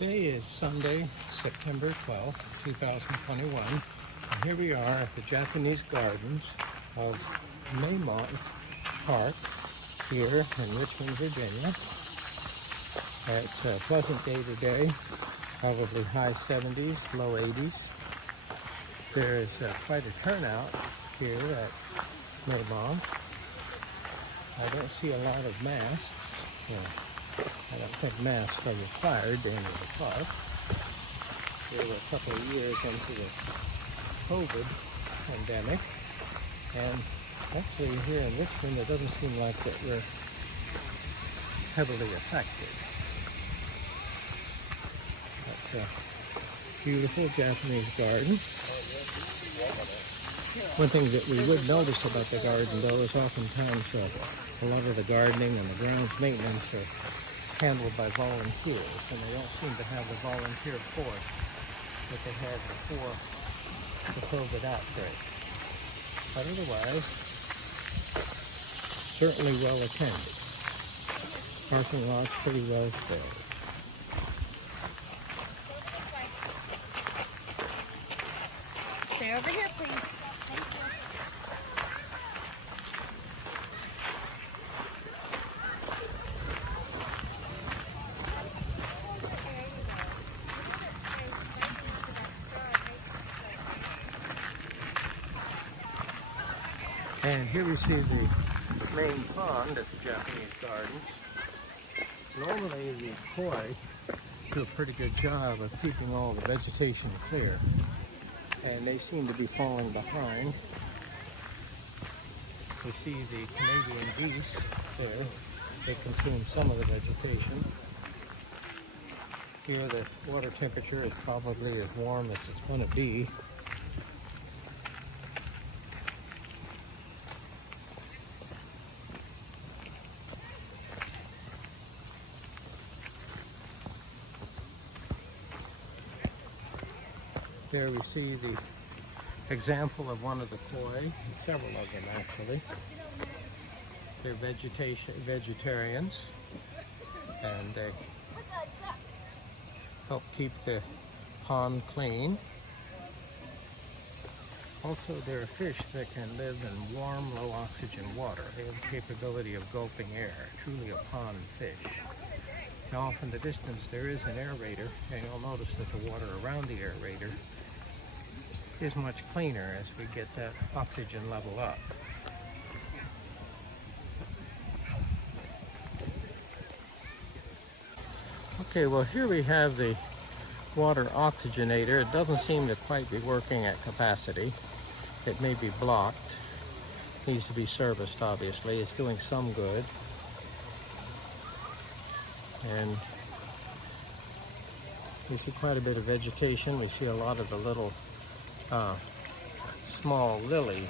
Today is Sunday, September 12th, 2021, and here we are at the Japanese gardens of Maymont Park here in Richmond, Virginia. It's a pleasant day today, probably high 70s, low 80s. There is quite a turnout here at Maymont. I don't see a lot of masks. I don't think masks are required to enter the park. We were a couple of years into the COVID pandemic, and actually here in Richmond it doesn't seem like that we're heavily affected. That's a beautiful Japanese garden. One thing that we would notice about the garden, though, is oftentimes a lot of the gardening and the grounds maintenance are handled by volunteers, and they don't seem to have the volunteer force that they had before the COVID outbreak. But otherwise, certainly well attended. Parking lot's pretty well filled. Stay over here, please. Thank you. And here we see the main pond at the Japanese gardens. Normally the koi do a pretty good job of keeping all the vegetation clear, and they seem to be falling behind. We see the Canadian geese there. They consume some of the vegetation. Here the water temperature is probably as warm as it's going to be. There we see the example of one of the koi, several of them actually. They're vegetarians, and they help keep the pond clean. Also, there are fish that can live in warm, low oxygen water. They have the capability of gulping air, truly a pond fish. Now off in the distance there is an aerator, and you'll notice that the water around the aerator is much cleaner as we get that oxygen level up. Okay, well here we have the water oxygenator. It doesn't seem to quite be working at capacity. It may be blocked. Needs to be serviced, obviously. It's doing some good. And we see quite a bit of vegetation. We see a lot of the little small lily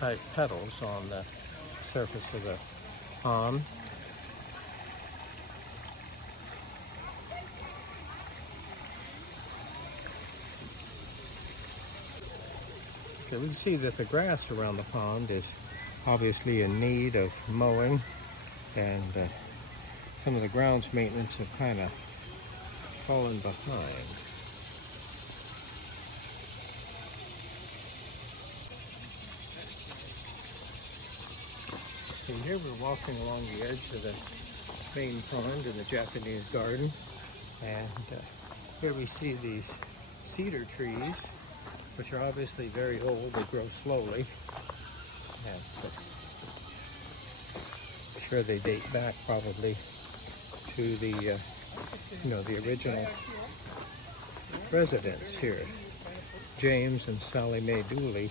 type petals on the surface of the pond. Okay, we can see that the grass around the pond is obviously in need of mowing, and some of the grounds maintenance have kind of fallen behind. So here we're walking along the edge of the main pond in the Japanese garden, and here we see these cedar trees, which are obviously very old. They grow slowly, and I'm sure they date back probably to the the original residents here, James and Sally Mae Dooley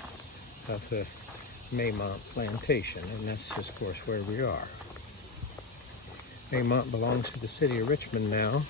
of the Maymont plantation, and that's just, of course, where we are. Maymont belongs to the city of Richmond now,